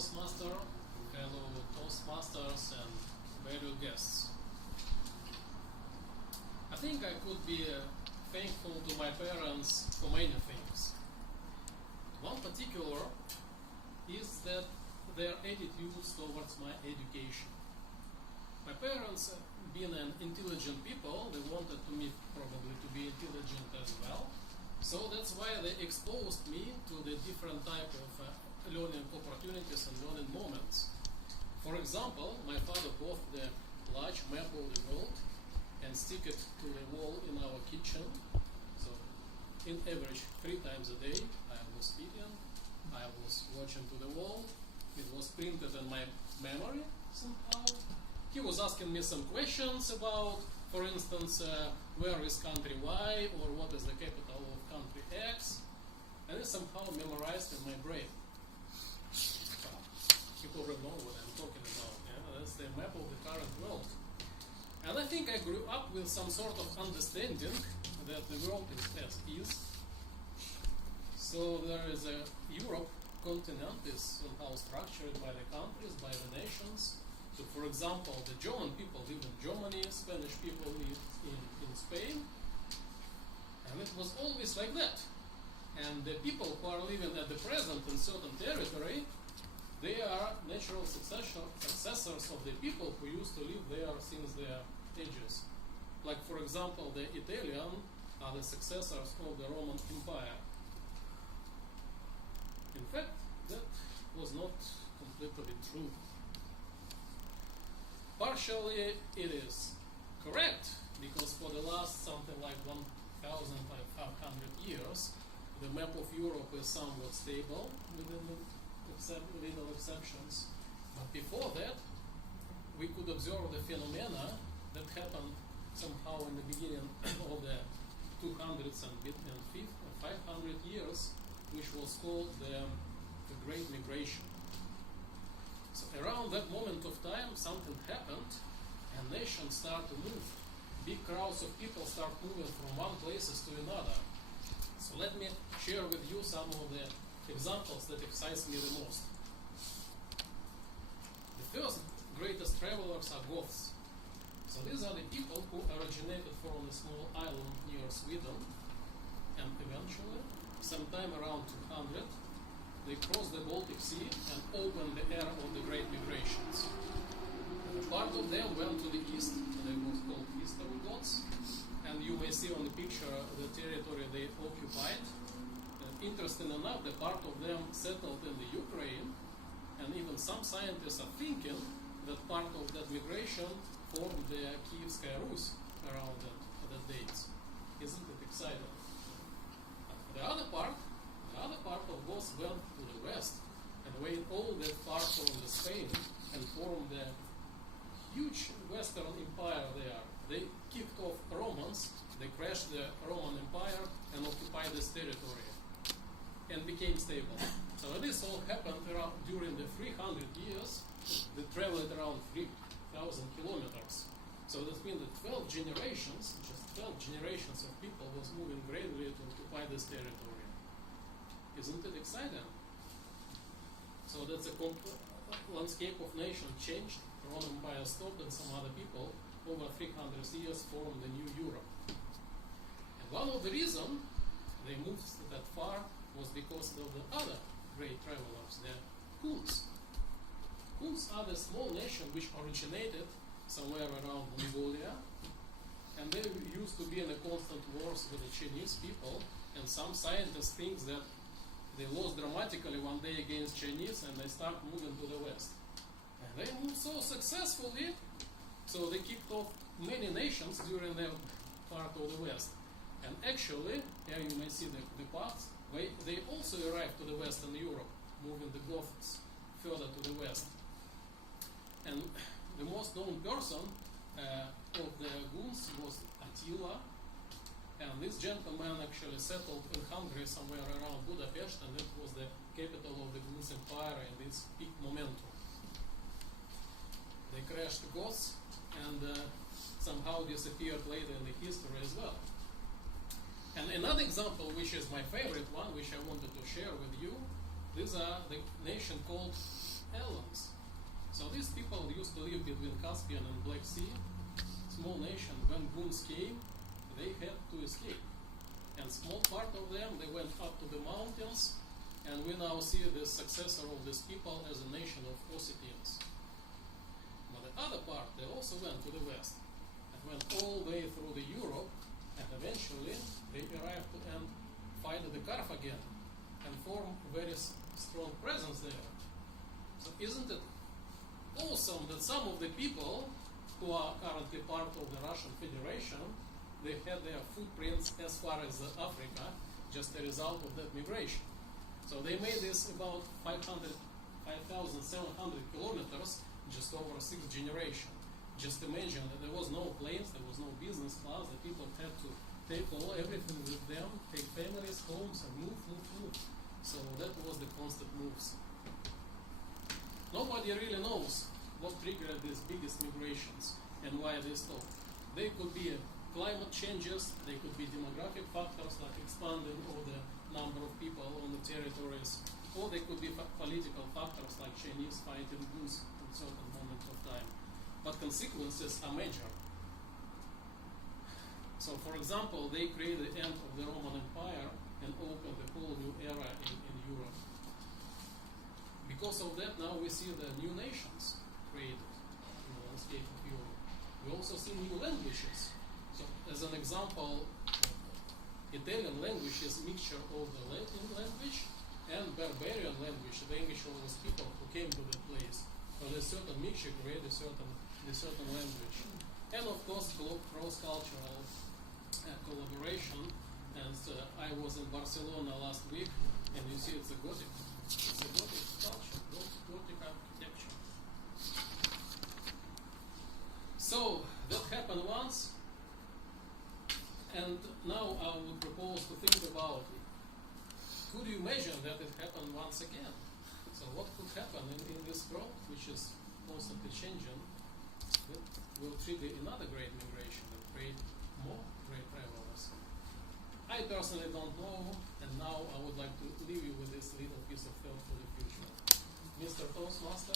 Toastmaster, fellow Toastmasters, and valued guests. I think I could be thankful to my parents for many things. One particular is that their attitudes towards my education. My parents, being an intelligent people, they wanted me probably to be intelligent as well. So that's why they exposed me to the different type of learning opportunities and learning moments. For example, my father bought the large map of the world and stick it to the wall in our kitchen. So, in average, 3 times a day, I was eating, I was watching to the wall. It was printed in my memory somehow. He was asking me some questions about, for instance, where is country Y, or what is the capital of country X, and it's somehow memorized in my brain. People will know what I'm talking about. Yeah? That's the map of the current world. And I think I grew up with some sort of understanding that the world is as is. So there is a Europe continent is somehow structured by the countries, by the nations. So for example, the German people live in Germany, Spanish people live in Spain, and it was always like that. And the people who are living at the present in certain territory, they are natural successors of the people who used to live there since their ages. Like for example, the Italian are the successors of the Roman Empire. In fact, that was not completely true. Partially it is correct, because for the last something like 1,500 years, the map of Europe is somewhat stable within little exceptions. But before that, we could observe the phenomena that happened somehow in the beginning of the 200s and 500 years, which was called the Great Migration. So around that moment of time, something happened, and nations start to move. Big crowds of people start moving from one places to another. So let me share with you some of the examples that excite me the most. The first greatest travelers are Goths. So these are the people who originated from a small island near Sweden, and eventually, sometime around 200, they crossed the Baltic Sea and opened the era of the Great Migrations. Part of them went to the east, they were called Eastern Goths, and you may see on the picture the territory they occupied. Interesting enough, the part of them settled in the Ukraine, and even some scientists are thinking that part of that migration formed the Kievskaya Rus around that date. Isn't it exciting? The other part of Goths went to the west and went all that far from the Spain and formed the huge Western Empire there. They kicked off Romans, they crashed the Roman Empire and occupied this territory and became stable. So this all happened around during the 300 years. They traveled around 3,000 kilometers. So that's been the 12 generations, just 12 generations of people was moving gradually to occupy this territory. Isn't it exciting? So that's the landscape of nation changed. The Roman Empire stopped, and some other people over 300 years formed the new Europe. And one of the reasons they moved that far was because of the other great travelers, the Huns. Huns are the small nation which originated somewhere around Mongolia, and they used to be in a constant wars with the Chinese people, and some scientists think that they lost dramatically one day against Chinese and they start moving to the west. And they moved so successfully, so they kicked off many nations during their part of the west. And actually, here you may see the paths, they also arrived to the Western Europe, moving the Goths further to the west. And the most known person of the Huns was Attila, and this gentleman actually settled in Hungary somewhere around Budapest, and it was the capital of the Huns Empire in its peak momentum. They crashed the Goths and somehow disappeared later in the history as well. And another example, which is my favorite one, which I wanted to share with you, these are the nation called islands. So these people used to live between Caspian and Black Sea, small nation. When booms came, they had to escape. And small part of them, they went up to the mountains, and we now see the successor of these people as a nation of Ossetians. But the other part, they also went to the west, and went all the way through the Europe, and eventually they arrived and fight the Carthagena, and form very strong presence there. So isn't it awesome that some of the people who are currently part of the Russian Federation, they had their footprints as far as Africa, just a result of that migration. So they made this about 5,700 kilometers just over 6 generations. Just imagine that there was no planes, there was no business class, the people had to take everything with them, take families, homes, and move. So that was the constant moves. Nobody really knows what triggered these biggest migrations and why they stopped. They could be climate changes, they could be demographic factors like expanding of the number of people on the territories, or they could be political factors like Chinese fighting Jews at certain moment of time. But consequences are major. So, for example, they created the end of the Roman Empire and opened a whole new era in Europe. Because of that, now we see the new nations created in the landscape of Europe. We also see new languages. So, as an example, Italian language is a mixture of the Latin language and barbarian language, the English of those people who came to the place. So there's certain mixture created a certain language. And of course, cross-cultural collaboration. And I was in Barcelona last week, and you see it's a Gothic culture, Gothic architecture. So that happened once, and now I would propose to think about, could you imagine that it happened once again? So what could happen in this world, which is constantly changing, that will trigger another great migration and create more great travelers? I personally don't know, and now I would like to leave you with this little piece of thought for the future. Mr. Toastmaster?